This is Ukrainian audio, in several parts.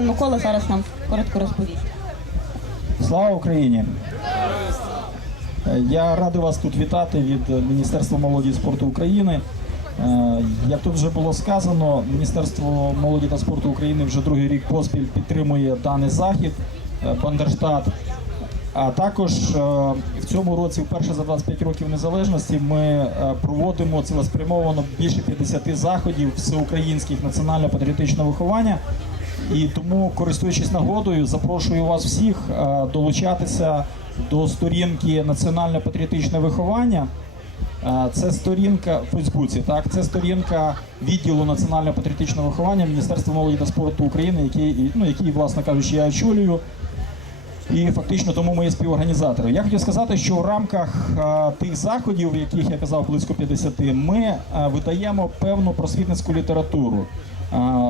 пан Микола зараз нам коротко розповість. Слава Україні! Я радий вас тут вітати від Міністерства молоді і спорту України. Е, Як тут вже було сказано, Міністерство молоді та спорту України вже другий рік поспіль підтримує даний захід е, Бандерштат. А також е, в цьому році, вперше за 25 років незалежності, ми проводимо цілеспрямовано більше 50 заходів всеукраїнських національно-патріотичного виховання. І тому, користуючись нагодою, запрошую вас всіх е, долучатися до сторінки Національно-патріотичне виховання. Е, Це сторінка в Фейсбуці, так це сторінка відділу національно-патріотичного виховання Міністерства молоді та спорту України, який, ну, який, власне кажучи, я очолюю. І фактично тому ми співорганізатори. Я хотів сказати, що в рамках е, тих заходів, яких я казав близько 50, ми е, видаємо певну просвітницьку літературу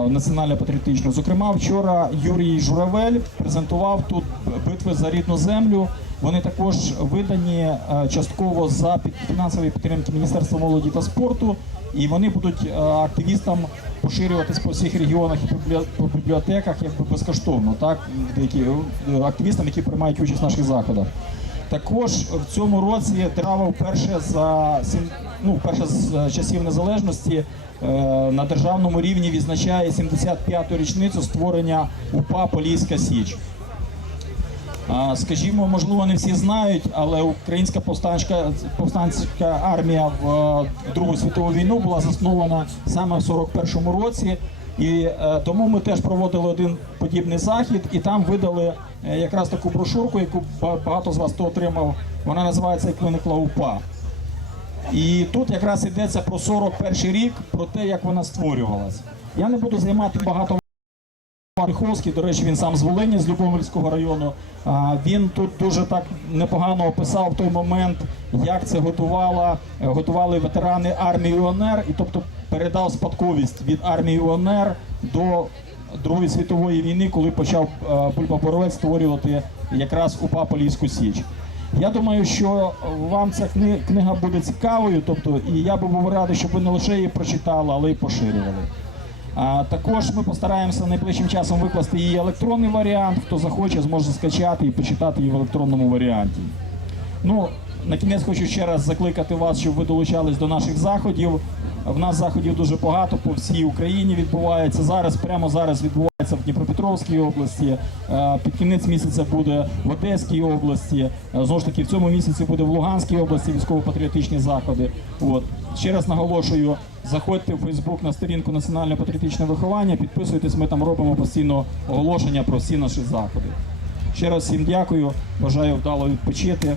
національно-патріотичну. Зокрема, вчора Юрій Журавель презентував тут битви за рідну землю. Вони також видані е, частково за фінансової підтримки Міністерства молоді та спорту, і вони будуть е, активістам поширюватись по всіх регіонах і по бібліотеках якби безкоштовно, так які е, активістам, які приймають участь в наших заходах. Також в цьому році держава вперше за сім- ну, вперше з е, часів незалежності е, на державному рівні відзначає 75-ту річницю створення УПА Поліська Січ. Скажімо, можливо, не всі знають, але українська повстанська повстанська армія в е, Другу світову війну була заснована саме в 41-му році. І тому ми теж проводили один подібний захід, і там видали якраз таку брошурку, яку багато з вас хто отримав. Вона називається Як виникла УПА. І тут якраз йдеться про 41 рік, про те, як вона створювалась. Я не буду займати багато Марховський, до речі, він сам з Волині, з Любомирського району. Він тут дуже так непогано описав в той момент, як це готувала, е, готували ветерани армії УНР, і тобто передав спадковість від армії УНР до Другої світової війни, коли почав е, Бульба Боровець створювати якраз УПА Поліську Січ. Я думаю, що вам ця книга буде цікавою, тобто, і я би був радий, щоб ви не лише її прочитали, але й поширювали. А, також ми постараємося найближчим часом викласти її електронний варіант. Хто захоче, зможе скачати і почитати її в електронному варіанті. Ну, на кінець хочу ще раз закликати вас, щоб ви долучались до наших заходів. В нас заходів дуже багато по всій Україні відбувається. Зараз, прямо зараз відбувається в Дніпропетровській області. е, Під кінець місяця буде в Одеській області. е, Знову ж таки, в цьому місяці буде в Луганській області військово-патріотичні заходи. От ще раз наголошую. Заходьте в Фейсбук на сторінку Національно-патріотичне виховання, підписуйтесь, ми там робимо постійно оголошення про всі наші заходи. Ще раз всім дякую, бажаю вдало відпочити.